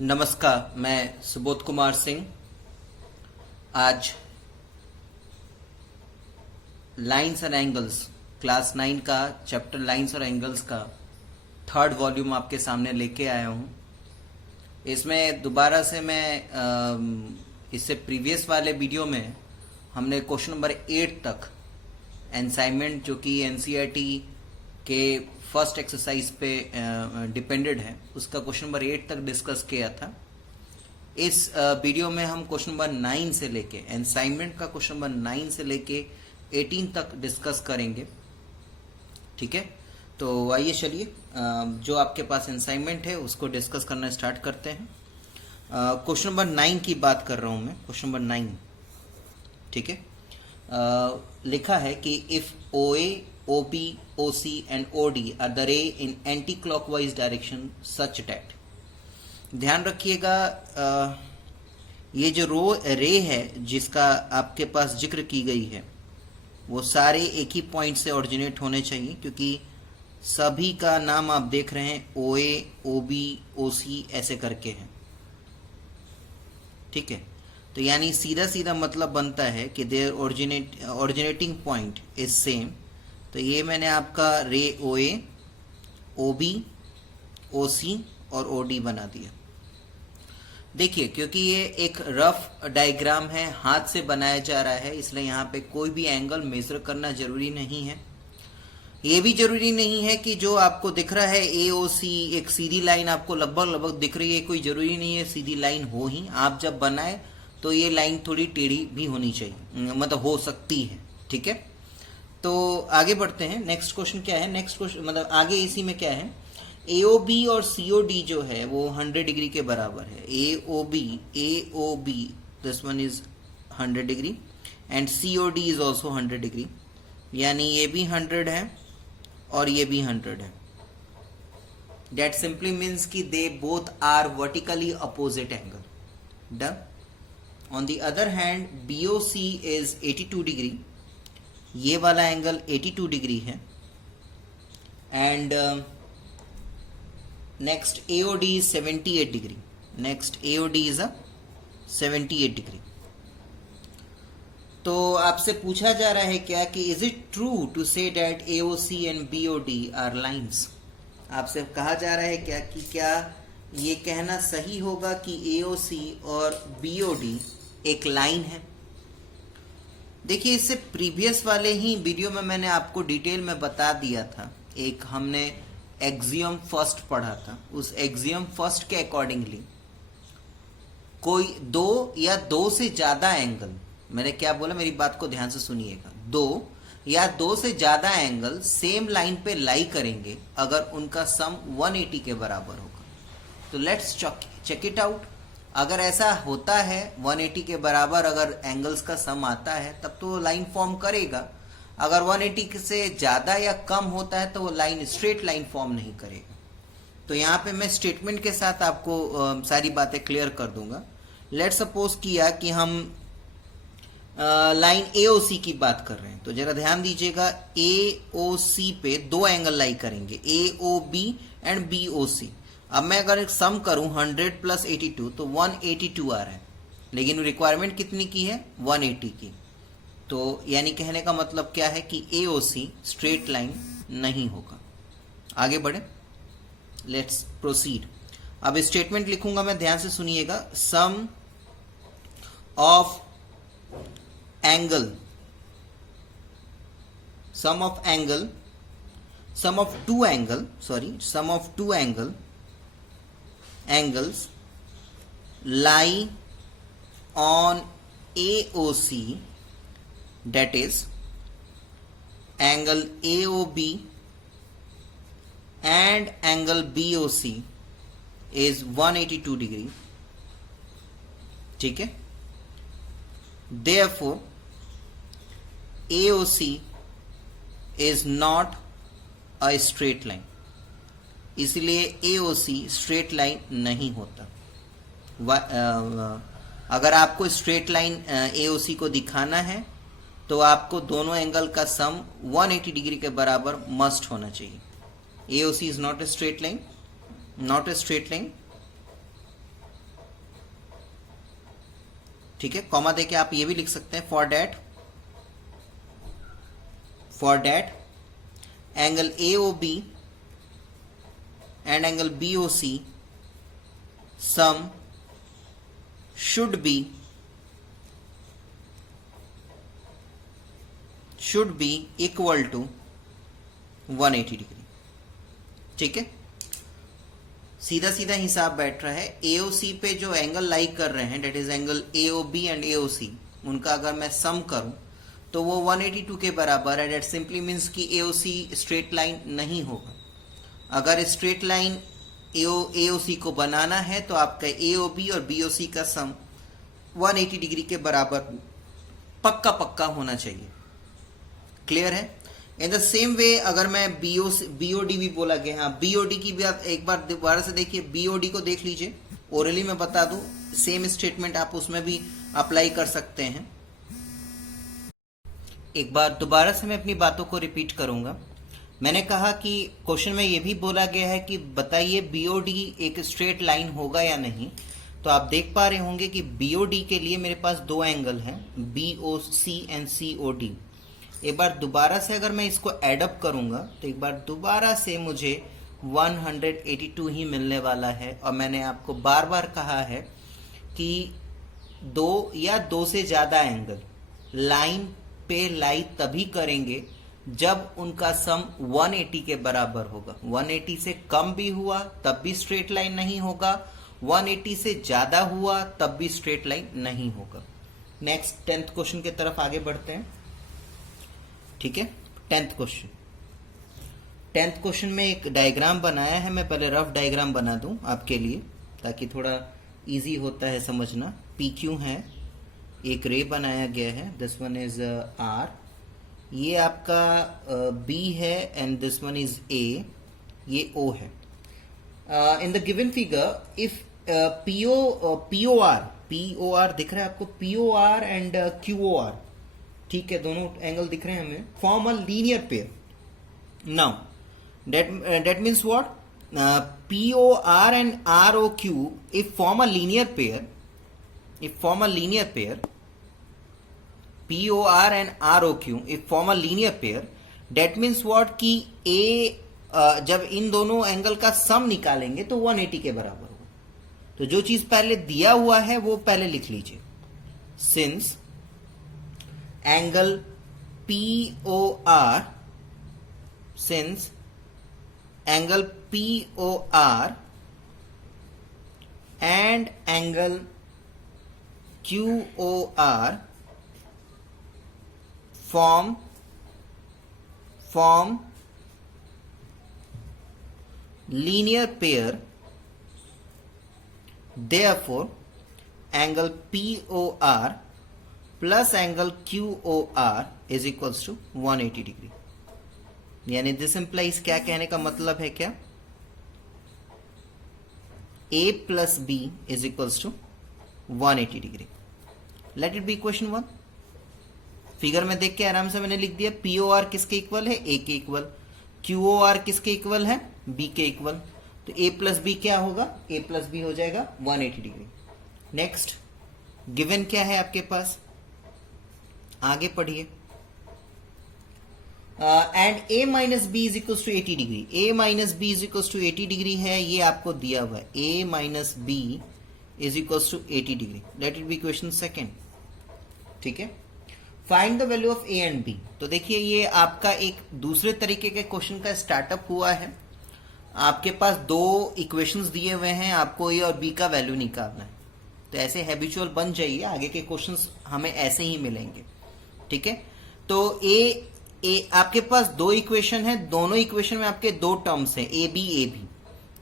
नमस्कार, मैं सुबोध कुमार सिंह। आज लाइंस एंड एंगल्स क्लास 9 का चैप्टर लाइंस और एंगल्स का थर्ड वॉल्यूम आपके सामने लेके आया हूँ। इसमें दोबारा से मैं इससे प्रीवियस वाले वीडियो में हमने क्वेश्चन नंबर 8 तक असाइनमेंट जो कि एनसीईआरटी के फर्स्ट एक्सरसाइज पे डिपेंडेड है, उसका क्वेश्चन नंबर 8 तक डिस्कस किया था। इस वीडियो में हम क्वेश्चन नंबर 9 से लेके असाइनमेंट का क्वेश्चन नंबर 9 से लेके 18 तक डिस्कस करेंगे। ठीक है, तो आइए चलिए जो आपके पास असाइनमेंट है उसको डिस्कस करना स्टार्ट करते हैं। क्वेश्चन नंबर 9 की बात कर रहा हूँ मैं, क्वेश्चन नंबर 9। ठीक है, लिखा है कि if OA, OB, OC and OD are the ray in anti-clockwise direction such that, ध्यान रखिएगा ये जो रे है जिसका आपके पास जिक्र की गई है वो सारे एक ही पॉइंट से ओरिजिनेट होने चाहिए, क्योंकि सभी का नाम आप देख रहे हैं OA, OB, OC ऐसे करके हैं। ठीक है, तो यानी सीधा सीधा मतलब बनता है कि their originating point is same. तो ये मैंने आपका रे OA, OB, OC और OD बना दिया। देखिए, क्योंकि ये एक रफ डायग्राम है, हाथ से बनाया जा रहा है, इसलिए यहाँ पे कोई भी एंगल मेजर करना जरूरी नहीं है। ये भी जरूरी नहीं है कि जो आपको दिख रहा है AOC एक सीधी लाइन आपको लगभग दिख रही है, कोई जरूरी नहीं है सीधी लाइन हो ही। आप जब बनाए तो ये लाइन थोड़ी टेढ़ी भी होनी चाहिए, मतलब हो सकती है। ठीक है, तो आगे बढ़ते हैं। नेक्स्ट क्वेश्चन क्या है? नेक्स्ट क्वेश्चन मतलब आगे इसी में क्या है, AOB और COD जो है वो 100 डिग्री के बराबर है। AOB this one is 100 degree and COD is also 100 degree, यानी ये भी 100 है और ये भी 100 है। दैट सिंपली मीन्स कि they both are vertically opposite angle. Done. On the other hand BOC is 82 degree, ये वाला एंगल 82 डिग्री है and next AOD is 78 degree. Next AOD is a 78 degree. तो आपसे पूछा जा रहा है क्या कि is it true to say that AOC and BOD are lines. आपसे कहा जा रहा है क्या कि क्या ये कहना सही होगा कि AOC और BOD एक लाइन है। देखिए, इससे प्रीवियस वाले ही वीडियो में मैंने आपको डिटेल में बता दिया था। एक हमने एक्सियम फर्स्ट पढ़ा था, उस एक्सियम फर्स्ट के अकॉर्डिंगली कोई दो या दो से ज्यादा एंगल, मैंने क्या बोला मेरी बात को ध्यान से सुनिएगा, दो या दो से ज्यादा एंगल सेम लाइन पे लाई करेंगे अगर उनका सम 180 के बराबर होगा। तो लेट्स चेक इट आउट। अगर ऐसा होता है 180 के बराबर अगर एंगल्स का सम आता है तब तो वो लाइन फॉर्म करेगा। अगर 180 से ज्यादा या कम होता है तो वो लाइन स्ट्रेट लाइन फॉर्म नहीं करेगा। तो यहाँ पे मैं स्टेटमेंट के साथ आपको सारी बातें क्लियर कर दूंगा। लेट सपोज किया कि हम लाइन AOC की बात कर रहे हैं, तो जरा ध्यान दीजिएगा AOC पे दो एंगल लाई करेंगे, AOB एंड BOC। अब मैं अगर एक सम करूं 100 प्लस 82 तो 182 आ रहा है, लेकिन रिक्वायरमेंट कितनी की है? 180 की। तो यानी कहने का मतलब क्या है कि AOC स्ट्रेट लाइन नहीं होगा। आगे बढ़े, लेट्स प्रोसीड। अब स्टेटमेंट लिखूंगा मैं, ध्यान से सुनिएगा। Sum of angle, sum of two angles lie on AOC, that is angle AOB and angle BOC is 182 degree। ठीक है, therefore AOC is not a straight line, इसलिए AOC स्ट्रेट लाइन नहीं होता। अगर आपको स्ट्रेट लाइन AOC को दिखाना है तो आपको दोनों एंगल का सम 180 डिग्री के बराबर मस्ट होना चाहिए। AOC is not a straight line, ठीक है, कॉमा देके आप ये भी लिख सकते हैं, for that angle AOB and angle BOC sum should be equal to 180 degree. ठीक है, सीधा सीधा हिसाब बैठ रहा है। AOC पे जो एंगल लाई कर रहे हैं, that is angle AOB and AOC, उनका अगर मैं सम करूं तो वो 182 के बराबर है। डेट सिंपली मीन्स कि AOC स्ट्रेट लाइन नहीं होगा। अगर स्ट्रेट लाइन AOC को बनाना है तो आपका AOB और BOC का सम 180 डिग्री के बराबर पक्का होना चाहिए। क्लियर है? इन द सेम वे अगर मैं BOD भी बोला गया, हाँ BOD की भी आप एक बार दोबारा से देखिए, BOD को देख लीजिए, ओरली में बता दूं, सेम स्टेटमेंट आप उसमें भी अप्लाई कर सकते हैं। एक बार दोबारा से मैं अपनी बातों को रिपीट करूंगा। मैंने कहा कि क्वेश्चन में ये भी बोला गया है कि बताइए BOD एक स्ट्रेट लाइन होगा या नहीं। तो आप देख पा रहे होंगे कि BOD के लिए मेरे पास दो एंगल हैं, BOC एंड COD। एक बार दोबारा से अगर मैं इसको एडअप करूंगा तो एक बार दोबारा से मुझे 182 ही मिलने वाला है। और मैंने आपको बार बार कहा है कि दो या दो से ज्यादा एंगल लाइन पे लाई तभी करेंगे जब उनका सम 180 के बराबर होगा। 180 से कम भी हुआ तब भी स्ट्रेट लाइन नहीं होगा, 180 से ज्यादा हुआ तब भी स्ट्रेट लाइन नहीं होगा। नेक्स्ट 10th क्वेश्चन की तरफ आगे बढ़ते हैं। ठीक है, 10th क्वेश्चन में एक डायग्राम बनाया है। मैं पहले रफ डायग्राम बना दूं आपके लिए ताकि थोड़ा इजी होता है समझना। PQ है, एक रे बनाया गया है, दिस वन इज R, ये आपका B है and this one is A, ये O है। In the given figure if POR दिख रहा है आपको, POR एंड QOR, ठीक है, दोनों एंगल दिख रहे हैं हमें, form a linear pair. Now that means what? POR and ROQ if form a linear pair, POR and ROQ if form a linear pair, that means what कि A जब इन दोनों एंगल का सम निकालेंगे तो 180 के बराबर होगा। तो जो चीज पहले दिया हुआ है वो पहले लिख लीजिए। Since angle POR, since angle POR and angle QOR form linear pair, therefore angle POR plus angle QOR is equals to 180 degree. यानी दिस इंप्लाइज, क्या कहने का मतलब है, क्या A plus B is equals to 180 degree. Let it be equation 1। Figure में देख के आराम से मैंने लिख दिया, POR किसके इक्वल है, A के इक्वल, QOR किसके इक्वल है, B के इक्वल। तो A प्लस B क्या होगा, A प्लस B हो जाएगा 180 डिग्री। नेक्स्ट गिवन क्या है आपके पास, आगे पढ़िए। And A minus B is equal to 80 degree, A minus B is equal to 80 degree है, ये आपको दिया हुआ है। A minus B is equal to 80 degree. Let it be question second. ठीक है, find the value of A and B। तो देखिए ये आपका एक दूसरे तरीके के क्वेश्चन का स्टार्टअप हुआ है। आपके पास दो इक्वेशंस दिए हुए हैं, आपको A और B का वैल्यू निकालना है। तो ऐसे हैबिचुअल बन जाइए, आगे के क्वेश्चंस हमें ऐसे ही मिलेंगे। ठीक है, तो ए आपके पास दो इक्वेशन है, दोनों इक्वेशन में आपके दो टर्म्स हैं, ए बी।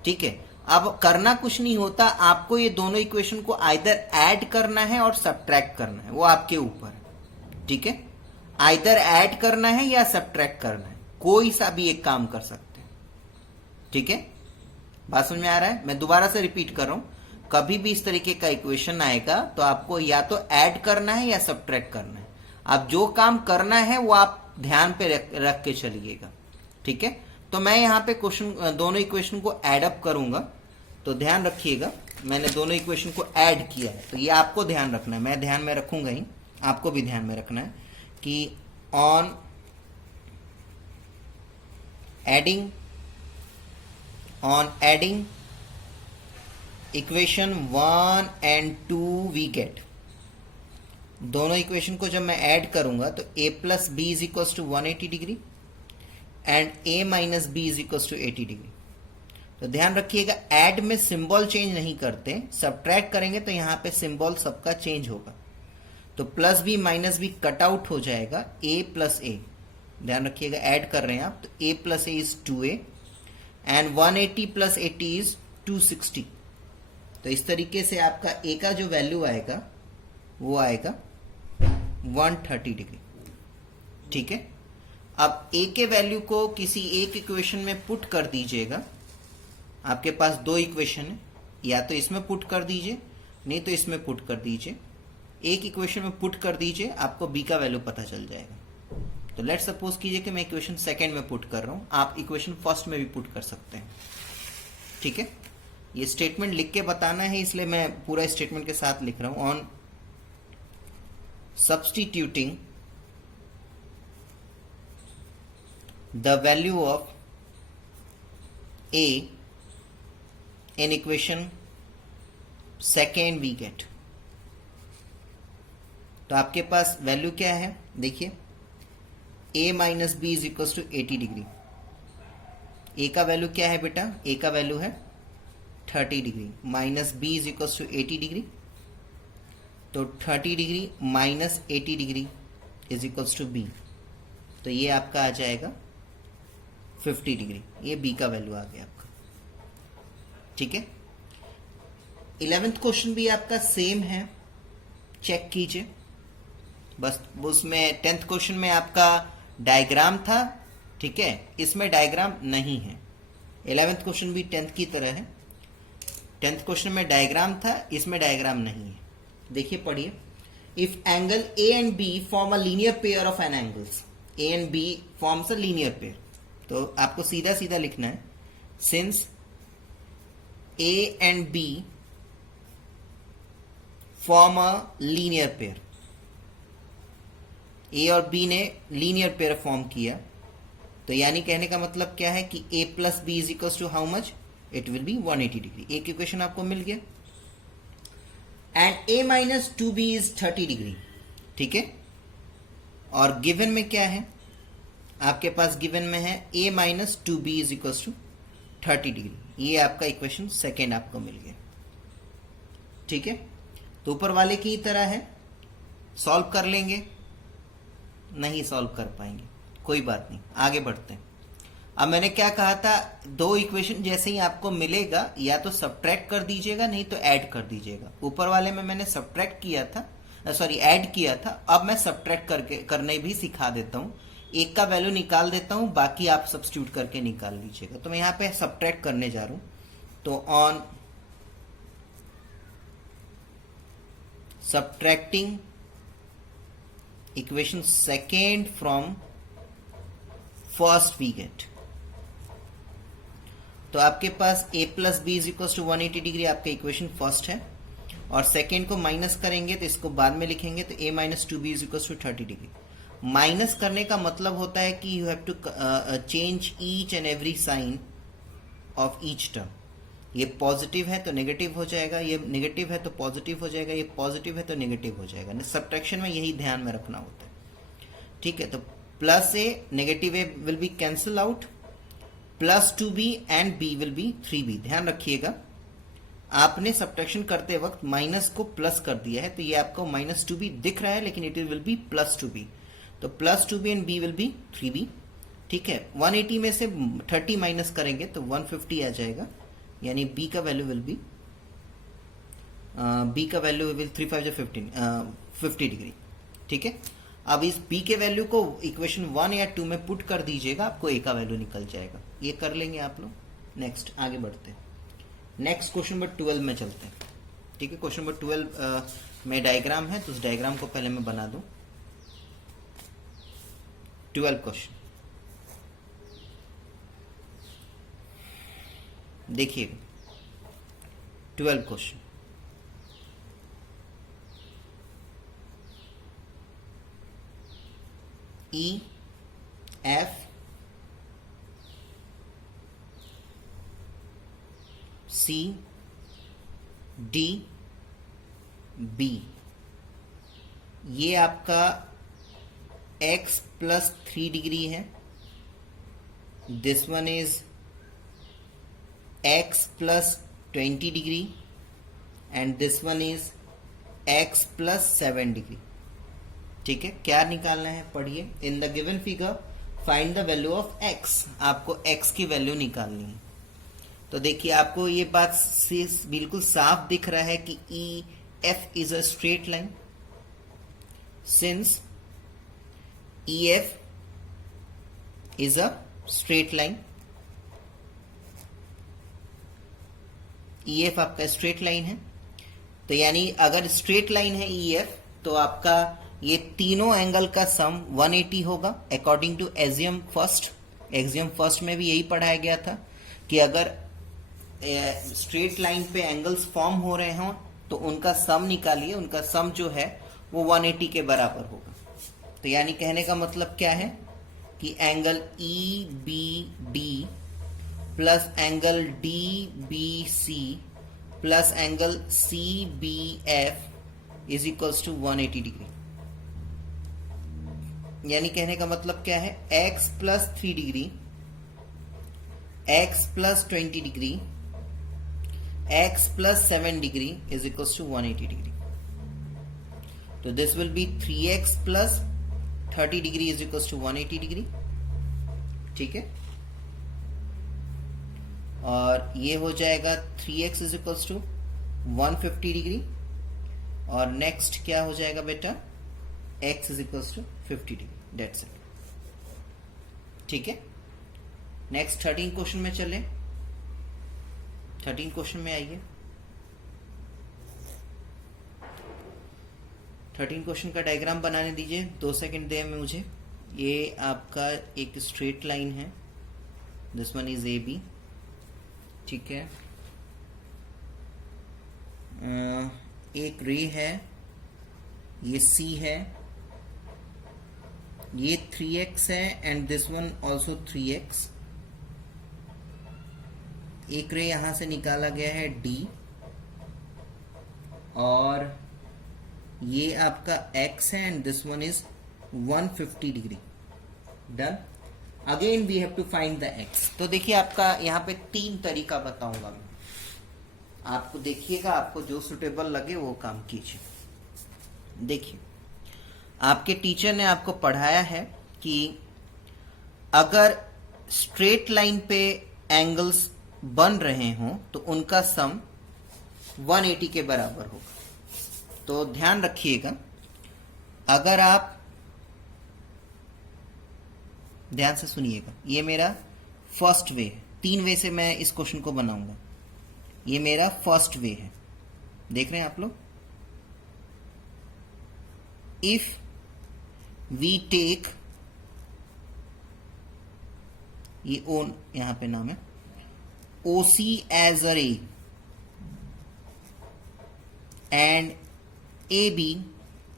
ठीक है, अब करना कुछ नहीं होता, आपको ये दोनों इक्वेशन को आइदर ऐड करना है और सब्ट्रैक्ट करना है, वो आपके ऊपर है। ठीक है, आइदर ऐड करना है या सब्ट्रैक्ट करना है, कोई सा भी एक काम कर सकते हैं। ठीक है, बात समझ में आ रहा है? मैं दोबारा से रिपीट कर रहा हूं, कभी भी इस तरीके का इक्वेशन आएगा तो आपको या तो ऐड करना है या सब्ट्रैक्ट करना है। अब जो काम करना है वो आप ध्यान पे रख के चलिएगा। ठीक है, तो मैं यहां पे क्वेश्चन दोनों इक्वेशन को एड अप करूंगा, तो ध्यान रखिएगा। मैंने दोनों इक्वेशन को ऐड किया है, तो ये आपको ध्यान रखना है, मैं ध्यान में रखूंगा ही, आपको भी ध्यान में रखना है कि on adding equation 1 and 2 we get, दोनों इक्वेशन को जब मैं ऐड करूंगा तो a plus B is equal to 180 degree and a minus B is equal to 80 degree. तो ध्यान रखिएगा, ऐड में सिंबल चेंज नहीं करते, सब्ट्रैक्ट करेंगे तो यहां पे सिंबल सबका चेंज होगा। तो plus B minus B cut out हो जाएगा, a प्लस ए, ध्यान रखिएगा ऐड कर रहे हैं आप, तो a plus A is 2a and 180 plus 80 is 260। तो इस तरीके से आपका a का जो वैल्यू आएगा वो आएगा 130 डिग्री। ठीक है, अब a के वैल्यू को किसी एक इक्वेशन में पुट कर दीजिएगा। आपके पास दो इक्वेशन है, या तो इसमें पुट कर दीजिए, नहीं तो इसमें पुट कर दीजिए। एक इक्वेशन में पुट कर दीजिए, आपको b का वैल्यू पता चल जाएगा। तो लेट्स सपोज कीजिए कि मैं इक्वेशन सेकंड में पुट कर रहा हूं, आप इक्वेशन फर्स्ट में भी पुट कर सकते हैं। ठीक है, ये स्टेटमेंट लिख के बताना है, इसलिए मैं पूरा स्टेटमेंट के साथ लिख रहा हूं। On substituting the value of a in equation second we get, तो आपके पास वैल्यू क्या है, देखिए a minus B is equal to 80 degree. a का वैल्यू क्या है बेटा, a का वैल्यू है 30 degree, minus B is equal to 80 degree, तो 30 degree minus 80 degree is equal to b, तो ये आपका आ जाएगा 50 डिग्री, ये b का वैल्यू आ गया आपका। ठीक है, 11th क्वेश्चन भी आपका सेम है, चेक कीजिए। बस उसमें 10th क्वेश्चन में आपका डायग्राम था, ठीक है, इसमें डायग्राम नहीं है। 11th क्वेश्चन भी 10th की तरह है, 10th क्वेश्चन में डायग्राम था, इसमें डायग्राम नहीं है। देखिए पढ़िए, if angle A and B form a linear pair of an angles, A and B forms a linear pair, तो आपको सीधा सीधा लिखना है, since A and B form a linear pair, A और बी ने लीनियर पेयर फॉर्म किया, तो यानी कहने का मतलब क्या है कि a plus B is equal to how much, it will be 180 degree. एक इक्वेशन आपको मिल गया, and a minus 2b is 30 degree. ठीक है, और गिवन में क्या है, आपके पास गिवन में है a minus 2b is equal to 30 degree, ये आपका इक्वेशन सेकेंड आपको मिल गया। ठीक है, तो ऊपर वाले की तरह है, सॉल्व कर लेंगे, नहीं सॉल्व कर पाएंगे, कोई बात नहीं, आगे बढ़ते हैं। अब मैंने क्या कहा था, दो इक्वेशन जैसे ही आपको मिलेगा या तो सब्ट्रैक्ट कर दीजिएगा, नहीं तो ऐड कर दीजिएगा। ऊपर वाले में मैंने सब्ट्रैक्ट किया था, सॉरी ऐड किया था, अब मैं सब्ट्रैक्ट करने भी सिखा देता हूं। एक का वैल्यू निकाल देता हूं, बाकी आप सब्स्टिट्यूट करके निकाल लीजिएगा। तो मैं यहां पे सब्ट्रैक्ट करने जा रहा हूं, तो on subtracting equation second from first we get, तो आपके पास a plus B is equal to 180 degree आपका इक्वेशन फर्स्ट है, और सेकेंड को माइनस करेंगे तो इसको बाद में लिखेंगे, तो a minus 2b is equal to 30 degree. Minus करने का मतलब होता है कि you have to change each and every sign of each term. ये पॉजिटिव है तो नेगेटिव हो जाएगा, ये नेगेटिव है तो पॉजिटिव हो जाएगा, ये पॉजिटिव है तो नेगेटिव हो जाएगा। सब्ट्रैक्शन में यही ध्यान में रखना होता है। ठीक है, तो plus A negative A will be cancel out, plus 2b and b will be 3b। ध्यान रखिएगा, आपने सब्ट्रैक्शन करते वक्त माइनस को प्लस कर दिया है, तो ये आपको माइनस 2b दिख रहा है, लेकिन it will B plus 2b, तो plus 2b and b will be 3b। ठीक है, 180 में से 30 माइनस करेंगे तो 150 आ जाएगा, यानी b का वैल्यू विल बी 3 5 15 50 डिग्री। ठीक है, अब इस b के वैल्यू को इक्वेशन 1 या 2 में पुट कर दीजिएगा, आपको a का वैल्यू निकल जाएगा। ये कर लेंगे आप लोग। नेक्स्ट आगे बढ़ते हैं, नेक्स्ट क्वेश्चन नंबर 12 में चलते हैं। ठीक है, क्वेश्चन नंबर 12 में डायग्राम है, तो उस डायग्राम को पहले मैं बना दूं। 12 क्वेश्चन देखिए, 12 question. E F C D B, ये आपका x प्लस 3 डिग्री है, this one is x plus 20 degree and this one is x plus 7 degree. ठीक है, क्या निकालना है पढ़िए। In the given figure find the value of x, आपको x की वैल्यू निकालनी है। तो देखिए आपको ये बात से बिल्कुल साफ दिख रहा है कि E F is a straight line, since E F is a straight line, E F आपका स्ट्रेट लाइन है। तो यानी अगर स्ट्रेट लाइन है ई एफ, तो आपका ये तीनों एंगल का सम 180 होगा according to axiom first. Axiom first में भी यही पढ़ाया गया था कि अगर स्ट्रेट लाइन पे एंगल्स फॉर्म हो रहे हों तो उनका सम निकालिए, उनका सम जो है वो 180 के बराबर होगा। तो यानी कहने का मतलब क्या है कि angle E B D plus angle D B C plus angle C B F is equals to 180 degree. यानी कहने का मतलब क्या है, x plus 3 degree, x plus 20 degree, x plus 7 degree is equals to 180 degree. तो this will be 3x plus 30 degree is equals to 180 degree. ठीक है, और ये हो जाएगा 3x is equals to 150 degree, और नेक्स्ट क्या हो जाएगा बेटा, x is equals to 50 degree. That's it. ठीक है, नेक्स्ट 13 क्वेश्चन में चले। 13 क्वेश्चन में आइए। 13 क्वेश्चन का डायग्राम बनाने दीजिए, 2 सेकंड दे हमें मुझे। ये आपका एक स्ट्रेट लाइन है, this one is A B. ठीक है, एक रे है, ये सी है, ये 3x है and this one also 3x। एक रे यहां से निकाला गया है D, और ये आपका x है and this one is 150 degree. Done. Again we have to find the x। तो देखिए आपका यहाँ पे 3 तरीका बताऊंगा मैं आपको, देखिएगा आपको जो सुटेबल लगे वो काम कीजिए। देखिए आपके टीचर ने आपको पढ़ाया है कि अगर स्ट्रेट लाइन पे एंगल्स बन रहे हों तो उनका सम 180 के बराबर होगा। तो ध्यान रखिएगा, अगर आप ध्यान से सुनिएगा, ये मेरा फर्स्ट वे है। 3 वे से मैं इस क्वेश्चन को बनाऊंगा। ये मेरा फर्स्ट वे है, देख रहे हैं आप लोग। इफ वी टेक, ये ओ यहां पे नाम है, OC as a ray and AB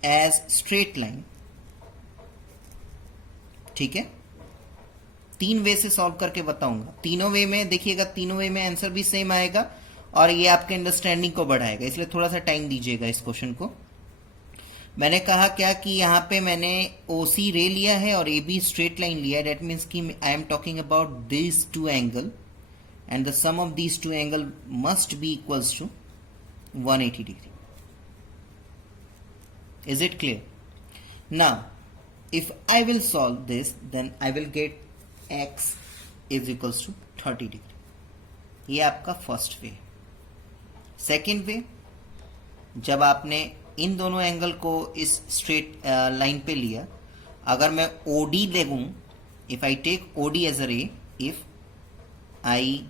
as straight line. ठीक है, 3 वे से सॉल्व करके बताऊंगा। तीनों वे में देखिएगा, तीनों वे में आंसर भी सेम आएगा और ये आपके अंडरस्टैंडिंग को बढ़ाएगा, इसलिए थोड़ा सा टाइम दीजिएगा इस क्वेश्चन को। मैंने कहा क्या कि यहाँ पे मैंने OC रे लिया है और AB स्ट्रेट लाइन लिया है। डेट मीन्स कि I am talking about this 2 angle and the sum of these 2 angle must be equals to 180 degree. Is it clear? Now if I will solve this, then I will get x is equals to 30 degree. ये आपका first way. Second way, जब आपने इन दोनों angle को इस straight line पे लिया, अगर मैं OD लगूं, if I take OD as a ray, if I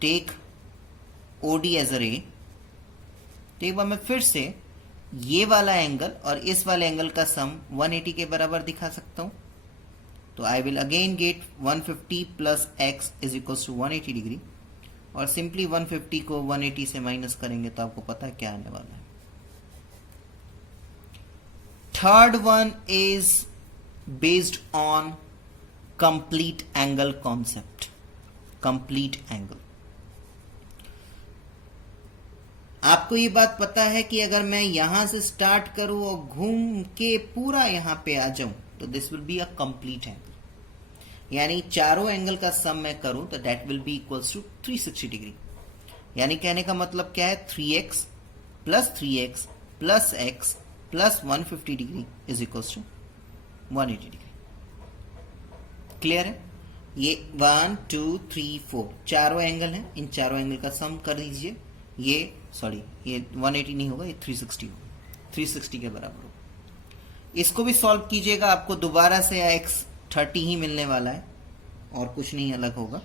take OD as a ray, तो एक बार मैं फिर से ये वाला एंगल और इस वाले एंगल का सम 180 के बराबर दिखा सकता हूं। तो I will again get 150 plus x is equal to 180 degree. और सिंपली 150 को 180 से माइनस करेंगे तो आपको पता है क्या आने वाला है। Third one is based on complete angle concept. Complete angle, आपको ये बात पता है कि अगर मैं यहां से स्टार्ट करूं और घूम के पूरा यहां पे आ जाऊं तो this will be a complete angle. यानी चारों एंगल का सम मैं करूं तो that will be equals to 360 degree. यानी कहने का मतलब क्या है, 3x plus x plus 150 degree is equals to 180 degree. Clear है? ये 1 2 3 4 चारों एंगल हैं, इन चारों एंगल का सम कर दीजिए। ये 180 नहीं होगा, ये 360 होगा, 360 के बराबर होगा। इसको भी सॉल्व कीजिएगा, आपको दोबारा से x 30 ही मिलने वाला है और कुछ नहीं अलग होगा।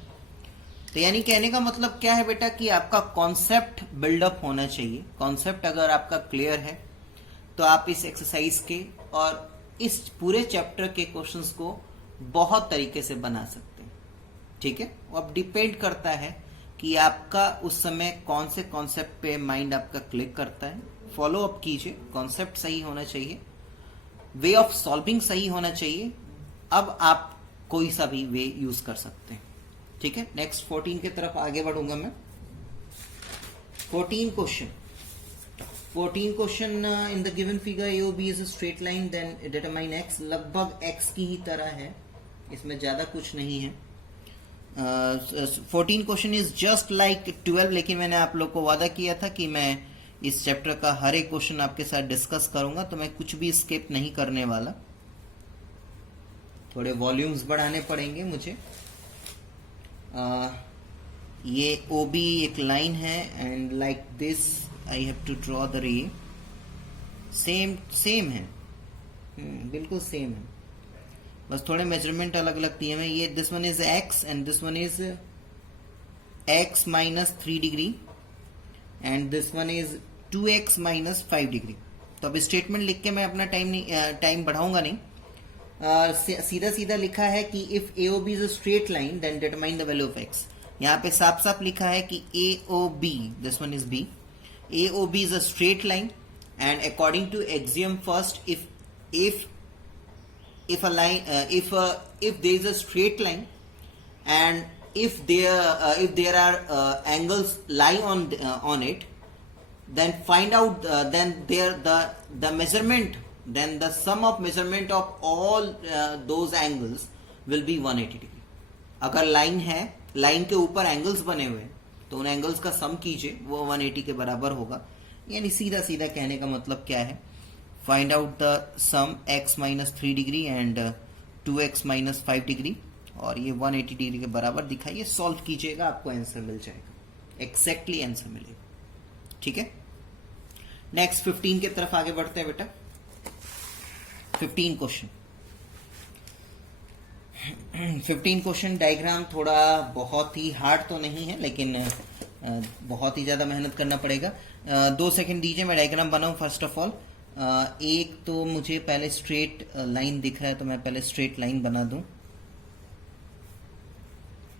तो यानी कहने का मतलब क्या है बेटा कि आपका कॉन्सेप्ट बिल्डअप होना चाहिए। कॉन्सेप्ट अगर आपका क्लियर है तो आप इस एक्सरसाइज के और इस पूरे चैप्टर के क्वेश्चंस को बहुत तरीके से बना सकते हैं। ठीक है, अब डिपेंड करता है कि आपका उस समय कौन से कॉन्सेप्ट पे माइंड आपका क्लिक करता है। फॉलो अप कीजिए, कॉन्सेप्ट सही होना चाहिए, वे ऑफ सॉल्विंग सही होना चाहिए। अब आप कोई सा भी वे यूज कर सकते हैं। ठीक है, नेक्स्ट 14 की तरफ आगे बढ़ूंगा मैं। 14 question in the given figure AOB is a straight line then determine x। लगभग x की ही तरह है, इसमें ज्यादा कुछ नहीं है। 14 क्वेश्चन इज जस्ट लाइक 12, लेकिन मैंने आप लोग को वादा किया था कि मैं इस चैप्टर का हर एक क्वेश्चन आपके साथ डिस्कस करूंगा, तो मैं कुछ भी स्किप नहीं करने वाला। थोड़े वॉल्यूम्स बढ़ाने पड़ेंगे मुझे। ये OB एक लाइन है and like this I have to draw the ray. Same है, बिल्कुल सेम है, बस थोड़े मेजरमेंट अलग अलग दिए हैं। ये this one is x and this one is x minus 3 degree and this one is 2x minus 5 degree. तो अब स्टेटमेंट लिख के मैं अपना टाइम बढ़ाऊंगा नहीं, सीधा सीधा लिखा है कि if AOB is a straight line then determine the value of x। यहाँ पे साफ साफ लिखा है कि AOB, this one is B, AOB is a straight line and according to axiom first, if a line if there is a straight line and if there are angles lie on it, then find out then the measurement, then the sum of measurement of all those angles will be 180 degree। अगर line है, line के ऊपर angles बने हुए हैं तो उन angles का सम कीजिए, वो 180 के बराबर होगा। यानी सीधा सीधा कहने का मतलब क्या है, find out the sum x minus 3 degree and 2x minus 5 degree और ये 180 डिग्री के बराबर दिखाइए, सॉल्व कीजिएगा, आपको आंसर मिल जाएगा, एग्जैक्टली आंसर मिलेगा। ठीक है, नेक्स्ट 15 की तरफ आगे बढ़ते हैं बेटा। 15 क्वेश्चन डायग्राम थोड़ा बहुत ही हार्ड तो नहीं है, लेकिन बहुत ही ज्यादा मेहनत करना पड़ेगा। 2 सेकंड दीजिए, मैं डायग्राम बनाऊं। फर्स्ट ऑफ ऑल एक तो मुझे पहले स्ट्रेट लाइन दिख रहा है तो मैं पहले स्ट्रेट लाइन बना दूं।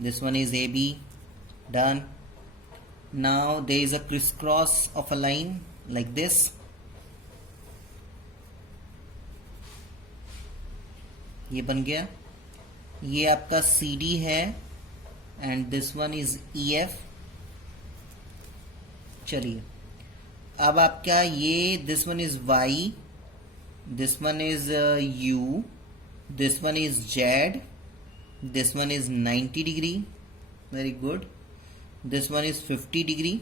This one is AB, done. Now there is a crisscross of a line like this. ये बन गया, ये आपका CD है and this one is EF। चलिए अब आपका ये this one is Y, this one is U, this one is Z, this one is 90 degree, very good. This one is 50 degree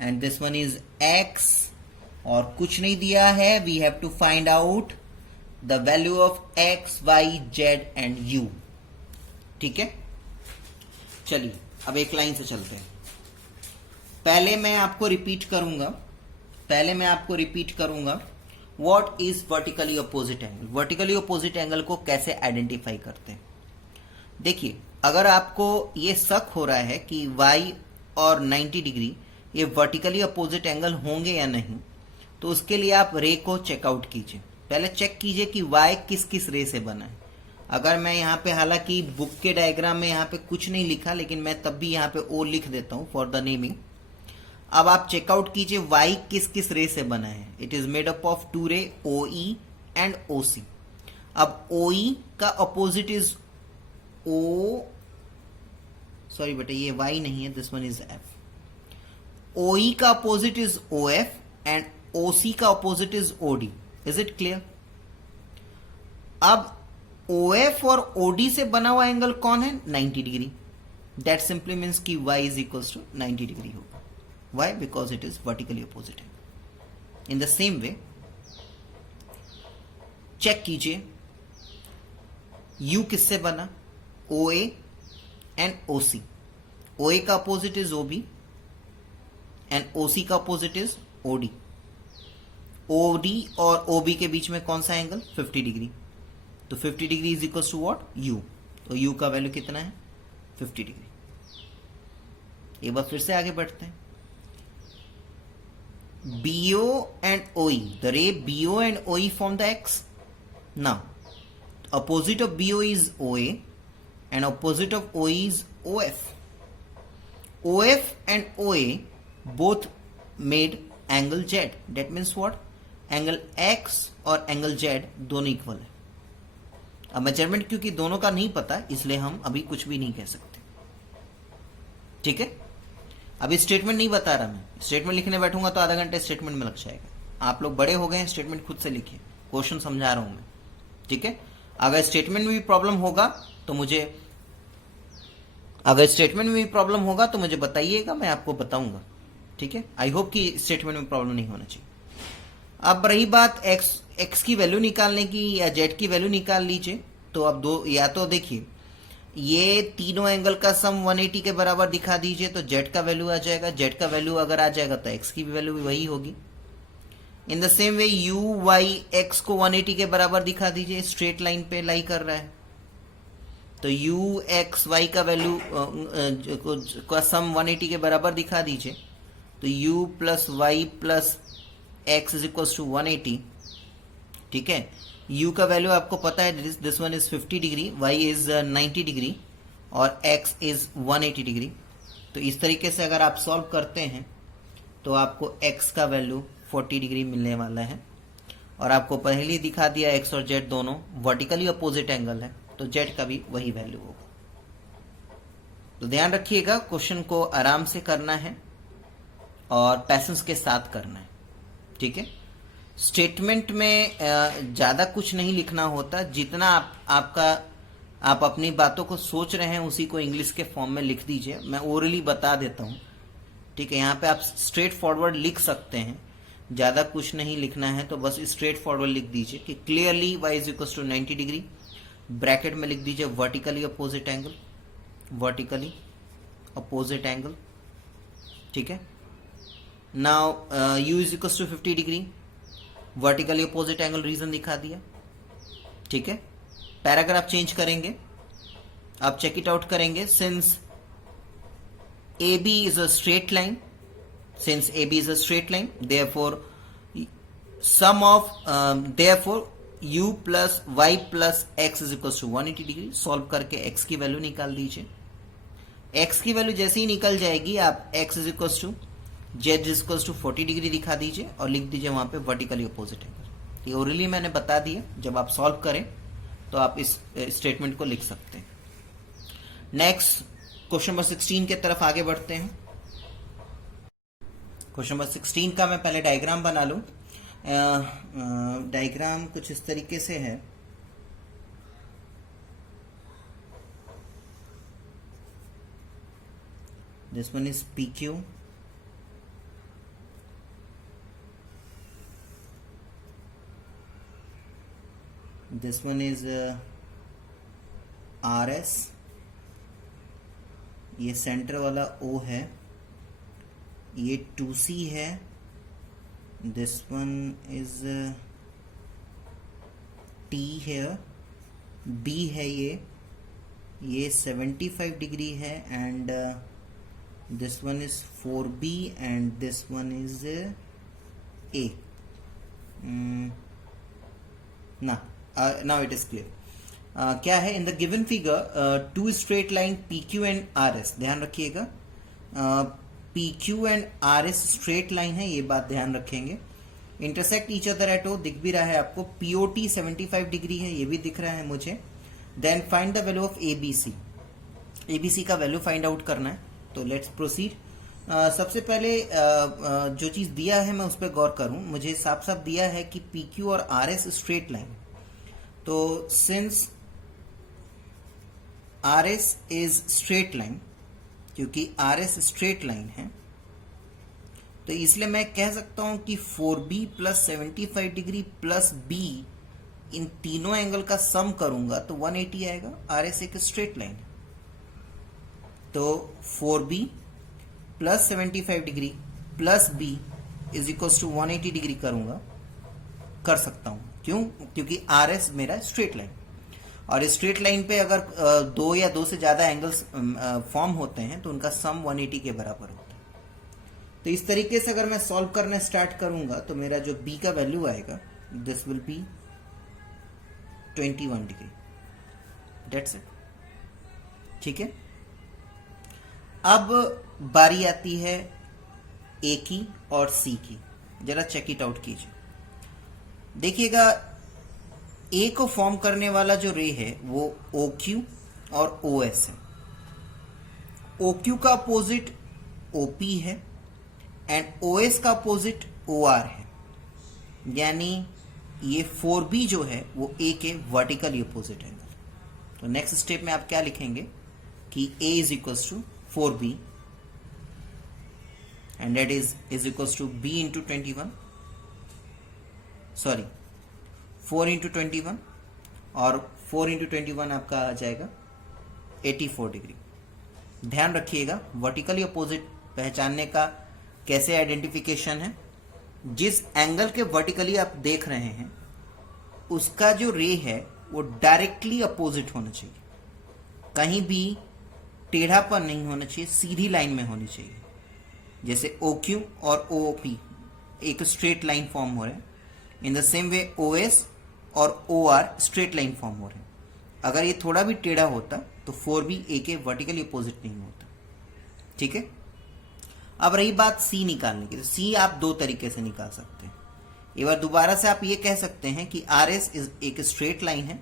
and this one is X और कुछ नहीं दिया है। We have to find out the value of X, Y, Z and U। ठीक है, चलिए अब एक लाइन से चलते हैं। पहले मैं आपको रिपीट करूंगा what is vertically opposite angle. Vertically opposite angle को कैसे आइडेंटिफाई करते हैं। देखिए, अगर आपको ये शक हो रहा है कि y और 90 डिग्री ये वर्टिकली अपोजिट एंगल होंगे या नहीं, तो उसके लिए आप रे को चेकआउट कीजिए। पहले चेक कीजिए कि y किस किस रे से बना है। अगर मैं यहाँ पे, हालांकि बुक के डायग्राम में यहाँ पे कुछ नहीं लिखा, लेकिन मैं तब भी यहाँ पे ओ लिख देता हूँ फॉर द नेमिंग। अब आप चेकआउट कीजिए वाई किस किस रे से बना है। It is made up of 2 रे, ओ ई एंड ओ सी। अब ओ ई का अपोजिट इज ओ, सॉरी बेटा ये वाई नहीं है, this one is F. O E का opposite is O F and O C का opposite is O D. Is it clear? अब ओ एफ और ओ डी से बना हुआ एंगल कौन है? 90 डिग्री। दैट सिंपली मीन्स कि y is equals to 90 degree होगा। Why? Because it is vertically opposite है। In the same way check कीजिए u किससे बना? ओ A and O C. O A का opposite is O B and O C का opposite is O D. O D और O B के बीच में कौन सा एंगल? 50 डिग्री। तो 50 degree is equal to what? u। तो u का वैल्यू कितना है? 50 डिग्री। एक बार फिर से आगे बढ़ते हैं। BO and OE, the ray BO and OE form the X. Now, opposite of BO is OA and opposite of OE is OF. OF and OA both made angle Z. That means what? Angle X और angle Z दोनों equal है। अब measurement क्योंकि दोनों का नहीं पता, इसलिए हम अभी कुछ भी नहीं कह सकते। ठीक है, अभी स्टेटमेंट नहीं बता रहा मैं। स्टेटमेंट लिखने बैठूंगा तो आधा घंटे स्टेटमेंट में लग जाएगा। आप लोग बड़े हो गए हैं, स्टेटमेंट खुद से लिखिए, क्वेश्चन समझा रहा हूं मैं। ठीक है, अगर स्टेटमेंट में भी प्रॉब्लम होगा तो मुझे बताइएगा, मैं आपको बताऊंगा। ठीक है, आई होप कि स्टेटमेंट में प्रॉब्लम नहीं होना चाहिए। अब रही बात एक्स की वैल्यू निकालने की या जेड की वैल्यू निकाल लीजिए। तो अब दो, या तो देखिए ये तीनों एंगल का सम 180 के बराबर दिखा दीजिए तो जेड का वैल्यू आ जाएगा। जेड का वैल्यू अगर आ जाएगा तो एक्स की भी वैल्यू भी वही होगी। In the same way U Y X को 180 के बराबर दिखा दीजिए, स्ट्रेट लाइन पे लाई कर रहा है। तो यू एक्स वाई का वैल्यू का सम 180 के बराबर दिखा दीजिए। तो u plus Y plus X is equal to 180। ठीक है, u का वैल्यू आपको पता है, this one is 50 degree, y is 90 degree और x इज 180 डिग्री। तो इस तरीके से अगर आप सॉल्व करते हैं तो आपको x का वैल्यू 40 डिग्री मिलने वाला है। और आपको पहले ही दिखा दिया x और z दोनों वर्टिकली अपोजिट एंगल है, तो z का भी वही वैल्यू होगा। तो ध्यान रखिएगा, क्वेश्चन को आराम से करना है और पैसेंस के साथ करना है। ठीक है, स्टेटमेंट में ज्यादा कुछ नहीं लिखना होता, जितना आप अपनी बातों को सोच रहे हैं उसी को इंग्लिश के फॉर्म में लिख दीजिए। मैं ओरली बता देता हूं। ठीक है, यहाँ पे आप स्ट्रेट फॉरवर्ड लिख सकते हैं, ज्यादा कुछ नहीं लिखना है, तो बस स्ट्रेट फॉरवर्ड लिख दीजिए कि clearly y is equal to 90 degree. Bracket में लिख दीजिए vertically opposite angle, vertically opposite angle. ठीक है, now u is equal to 50 degree, vertically opposite angle reason दिखा दिया। ठीक है, पैराग्राफ चेंज करेंगे, आप चेक इट आउट करेंगे। Since AB is a straight line, therefore sum of therefore u plus y plus x is equals to 180 degree. Solve करके x की value निकाल दीजिए। x की वैल्यू जैसे ही निकल जाएगी आप x is equals to z is equals to 40 degree दिखा दीजिए और लिख दीजिए वहां पे वर्टिकली अपोजिट एंगल। ये ओरली मैंने बता दिया, जब आप सॉल्व करें तो आप इस स्टेटमेंट को लिख सकते हैं। नेक्स्ट क्वेश्चन नंबर 16 के तरफ आगे बढ़ते हैं। क्वेश्चन नंबर 16 का मैं पहले डायग्राम बना लूं। डायग्राम कुछ इस तरीके से है। This one is PQ, this one is RS, ये सेंटर वाला O है, ये 2C है, दिस वन इज T है, B है, ये 75 डिग्री है and this one is 4B and this one is A। now it is clear। क्या है in the given figure two straight line P Q and R S, ध्यान रखिएगा P Q and R S straight line है, ये बात ध्यान रखेंगे। Intersect each other at ओ, दिख भी रहा है आपको, पीओटी 75 डिग्री है, ये भी दिख रहा है मुझे। Then find the value of ABC, ABC का वैल्यू फाइंड आउट करना है, तो लेट्स प्रोसीड। सबसे पहले जो चीज दिया है मैं उस पर गौर करूं। मुझे साफ साफ दिया है कि पी क्यू और आर एस स्ट्रेट लाइन, तो since R S is straight line, क्योंकि आर एस स्ट्रेट लाइन है, तो इसलिए मैं कह सकता हूं कि 4b plus 75 degree plus b, इन तीनों एंगल का सम करूंगा तो 180 आएगा। आर एस एक स्ट्रेट लाइन है, तो 4b plus 75 degree plus b is equal to 180 degree करूंगा, कर सकता हूं। क्यों? क्योंकि आर एस मेरा स्ट्रेट लाइन, और स्ट्रेट लाइन पे अगर दो या दो से ज्यादा एंगल्स फॉर्म होते हैं तो उनका सम 180 के बराबर होता है। तो इस तरीके से अगर मैं सॉल्व करना स्टार्ट करूंगा तो मेरा जो b का वैल्यू आएगा this will B 21 degree, that's it. ठीक है, अब बारी आती है ए की और सी की, जरा चेक इट आउट कीजिए। देखिएगा ए को फॉर्म करने वाला जो रे है वो ओ क्यू और ओ एस है। ओ क्यू का अपोजिट ओ पी है एंड ओ एस का अपोजिट ओ आर है, यानी ये 4b जो है वो ए के वर्टिकली अपोजिट एंगल। तो नेक्स्ट स्टेप में आप क्या लिखेंगे कि a is equals to 4b and that is equals to b into 21, sorry 4 into 21, और 4 इंटू 21 आपका आ जाएगा 84 डिग्री। ध्यान रखिएगा वर्टिकली अपोजिट पहचानने का कैसे आइडेंटिफिकेशन है, जिस एंगल के वर्टिकली आप देख रहे हैं उसका जो रे है वो डायरेक्टली अपोजिट होना चाहिए, कहीं भी टेढ़ापन नहीं होना चाहिए, सीधी लाइन में होनी चाहिए। जैसे ओ क्यू और ओ पी एक स्ट्रेट लाइन फॉर्म हो रहे हैं, in the same way O S और O R straight line form हो रहे हैं। अगर ये थोड़ा भी टेढ़ा होता तो 4b ए के वर्टिकली अपोजिट नहीं होता। ठीक है, अब रही बात सी निकालने की, तो सी आप दो तरीके से निकाल सकते हैं। एक बार दोबारा से आप ये कह सकते हैं कि आर एस एक स्ट्रेट लाइन है,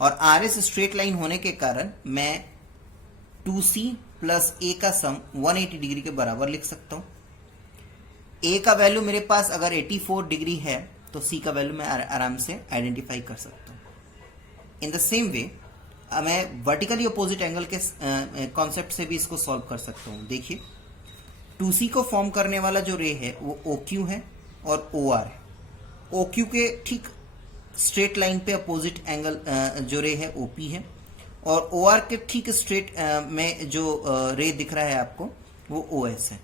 और आर एस स्ट्रेट लाइन होने के कारण मैं 2c प्लस ए का सम 180 डिग्री के बराबर लिख सकता हूं। ए का वैल्यू मेरे पास अगर 84 डिग्री है तो सी का वैल्यू मैं आराम से आइडेंटिफाई कर सकता हूं। इन द सेम वे मैं वर्टिकली अपोजिट एंगल के कॉन्सेप्ट से भी इसको सॉल्व कर सकता हूं। देखिए 2c को फॉर्म करने वाला जो रे है वो OQ है और OR है। OQ के ठीक स्ट्रेट लाइन पे अपोजिट एंगल जो रे है OP है, और OR के ठीक स्ट्रेट में जो रे दिख रहा है आपको वो OS है।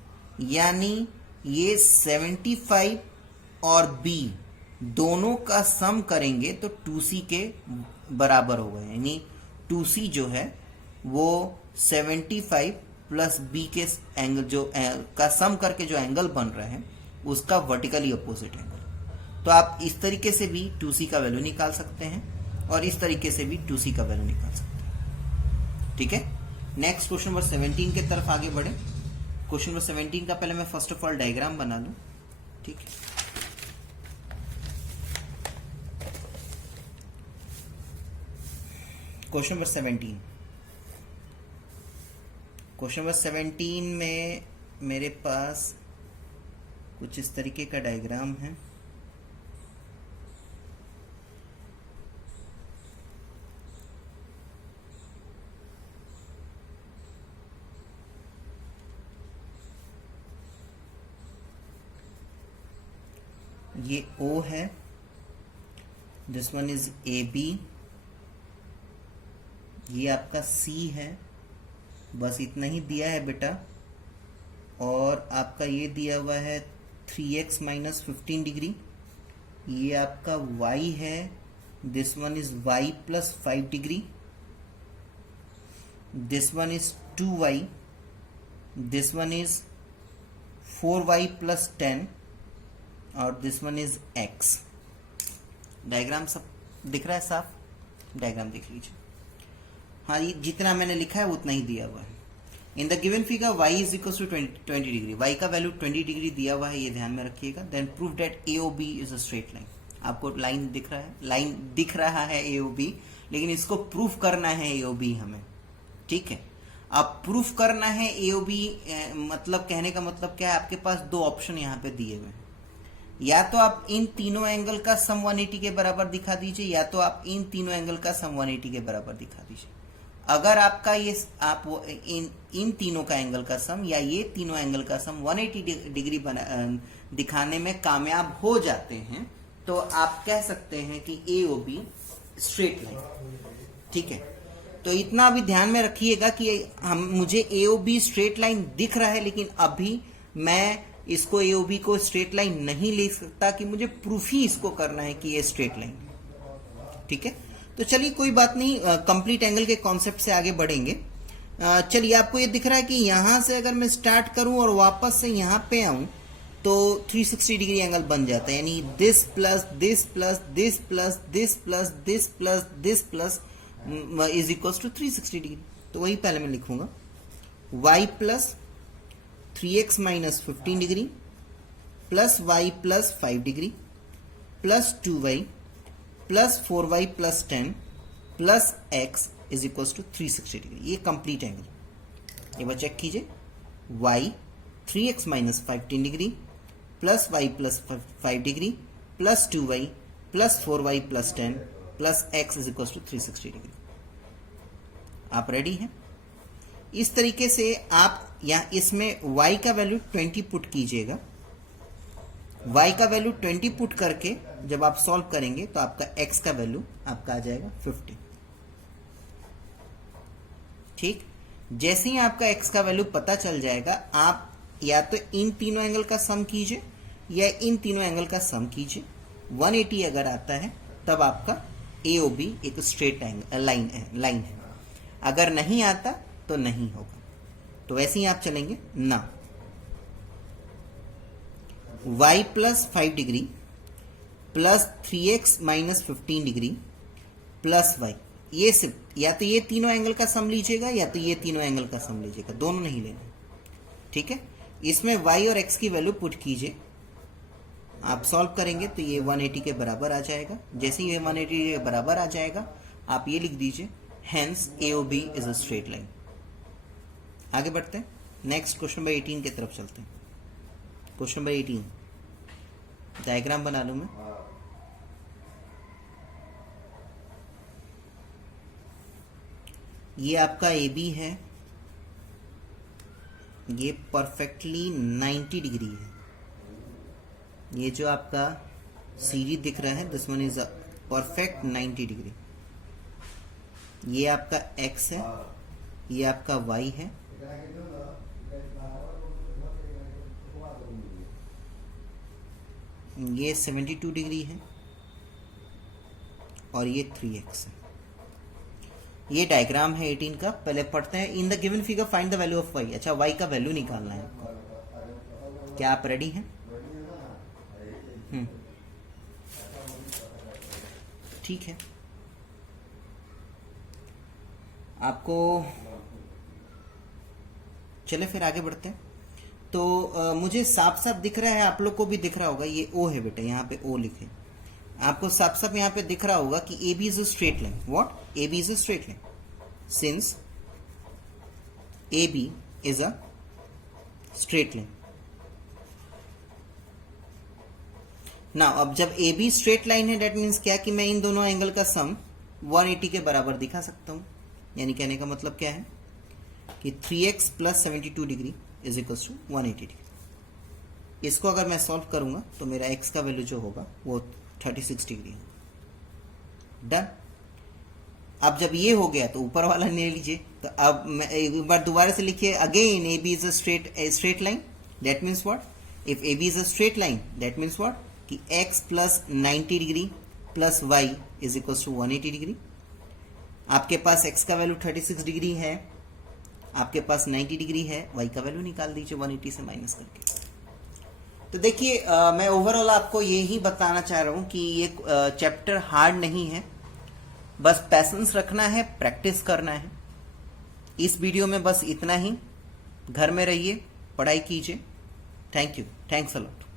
यानी ये 75 और B दोनों का सम करेंगे तो 2c के बराबर होगा, यानी 2c जो है वो 75 प्लस b के एंगल जो का सम करके जो एंगल बन रहा है उसका वर्टिकली अपोजिट एंगल। तो आप इस तरीके से भी 2c का वैल्यू निकाल सकते हैं और इस तरीके से भी 2c का वैल्यू निकाल सकते हैं। ठीक है, नेक्स्ट क्वेश्चन नंबर 17 की तरफ आगे बढ़े। क्वेश्चन नंबर 17 का पहले मैं फर्स्ट ऑफ ऑल डायग्राम बना लूं। ठीक है, क्वेश्चन नंबर 17, क्वेश्चन नंबर 17 में मेरे पास कुछ इस तरीके का डायग्राम है। ये O है, दिस वन इज AB, ये आपका C है, बस इतना ही दिया है बेटा, और आपका ये दिया हुआ है 3x माइनस 15 डिग्री, ये आपका y है, this one is y plus 5 degree, this one is 2y, this one is 4y plus 10, और this one is x। Diagram सब दिख रहा है साफ? डायग्राम देख लीजिए। हाँ, ये जितना मैंने लिखा है उतना ही दिया हुआ है। In the given figure y is equal to 20 degree, y का वैल्यू 20 डिग्री दिया हुआ है, ये ध्यान में रखिएगा। Then prove that AOB is a straight line. आपको लाइन दिख रहा है AOB, लेकिन इसको प्रूफ करना है AOB हमें, ठीक है। अब प्रूफ करना है AOB, मतलब कहने का मतलब क्या है, आपके पास दो ऑप्शन यहाँ पे दिए हुए हैं। या तो आप इन तीनों एंगल का सम 180 के बराबर दिखा दीजिए, या तो आप इन तीनों एंगल का सम 180 के बराबर दिखा दीजिए। अगर आपका ये आप इन तीनों का एंगल का सम या ये तीनों एंगल का सम 180 डिग्री दिखाने में कामयाब हो जाते हैं, तो आप कह सकते हैं कि AOB स्ट्रेट लाइन, ठीक है। तो इतना भी ध्यान में रखिएगा कि मुझे AOB स्ट्रेट लाइन दिख रहा है, लेकिन अभी मैं इसको AOB को स्ट्रेट लाइन नहीं ले सकता, कि मुझे प्रूफ ही इसको करना है कि ये स्ट्रेट लाइन, ठीक है। तो चलिए कोई बात नहीं, कंप्लीट एंगल के कॉन्सेप्ट से आगे बढ़ेंगे। चलिए, आपको ये दिख रहा है कि यहां से अगर मैं स्टार्ट करूं और वापस से यहां पे आऊं तो 360 डिग्री एंगल बन जाता है, यानी this plus this plus this plus this plus this plus this plus is equal to 360 degree. तो वही पहले मैं लिखूंगा, y plus 3x minus 15 degree plus y plus 5 degree plus 2y plus 4y plus 10 plus x is equal to 360 degree. ये complete angle. ये बार check कीजिए, y 3x minus 15 degree plus y plus 5 degree plus 2y plus 4y plus 10 plus x is equal to 360 degree. आप ready हैं? इस तरीके से value यहाँ इसमें y का वैल्यू 20 पुट कीजिएगा। y का वैल्यू 20 पुट करके जब आप सॉल्व करेंगे तो आपका x का वैल्यू आपका आ जाएगा 50, ठीक। जैसे ही आपका x का वैल्यू पता चल जाएगा, आप या तो इन तीनों एंगल का सम कीजिए या इन तीनों एंगल का सम कीजिए। 180 अगर आता है तब आपका AOB एक स्ट्रेट लाइन है। अगर नहीं आता तो नहीं होगा। तो वैसे ही आप चलेंगे ना, y plus 5 degree plus 3x minus 15 degree plus y, ये सिर्फ या तो ये तीनों एंगल का सम लीजिएगा या तो ये तीनों एंगल का सम लीजिएगा, दोनों नहीं लेना, ठीक है। इसमें y और x की वैल्यू पुट कीजिए, आप सॉल्व करेंगे तो ये 180 के बराबर आ जाएगा। जैसे ही ये 180 के बराबर आ जाएगा, आप ये लिख दीजिए, hence AOB is a straight line. आगे बढ़ते हैं, नेक्स्ट क्वेश्चन नंबर 18 की तरफ चलते हैं। क्वेश्चन नंबर 18, डायग्राम बना लूं मैं। ये आपका AB है, ये परफेक्टली 90 डिग्री है। ये जो आपका CD दिख रहा है, this one is perfect 90 degree. ये आपका X है, ये आपका Y है, ये 72 डिग्री है और ये 3x है। ये डायग्राम है 18 का। पहले पढ़ते हैं, in the given figure find the value of y। अच्छा, y का वैल्यू निकालना है आपको। क्या आप रेडी हैं? ठीक है, आपको चले फिर आगे बढ़ते हैं। तो मुझे साफ साफ दिख रहा है, आप लोग को भी दिख रहा होगा, ये O है बेटा, यहाँ पे O लिखे। आपको साफ साफ यहाँ पे दिख रहा होगा कि AB is a straight line. What? AB is a straight line since AB is a straight line. ना अब जब AB स्ट्रेट लाइन है, डेट मीन्स क्या कि मैं इन दोनों एंगल का सम 180 के बराबर दिखा सकता हूं। यानी कहने का मतलब क्या है कि 3x plus 72 degree is equal to 180 degree. इसको अगर मैं सॉल्व करूंगा तो मेरा x का वैल्यू जो होगा वो 36 डिग्री है। डन। अब जब ये हो गया तो ऊपर वाला ले लीजिए। तो अब मैं एक बार दोबारा से लिखिए, again AB is a straight line. That means what? If AB is a straight line, that means what कि x plus 90 degree plus y is equal to 180 degree. आपके पास x का वैल्यू 36 डिग्री है, आपके पास 90 डिग्री है, y का value निकाल दीजिए 180 से माइनस करके। तो देखिए, मैं ओवरऑल आपको ये ही बताना चाह रहा हूं कि ये चैप्टर हार्ड नहीं है, बस पैसेंस रखना है, प्रैक्टिस करना है। इस वीडियो में बस इतना ही। घर में रहिए, पढ़ाई कीजिए। Thank you, thanks a lot.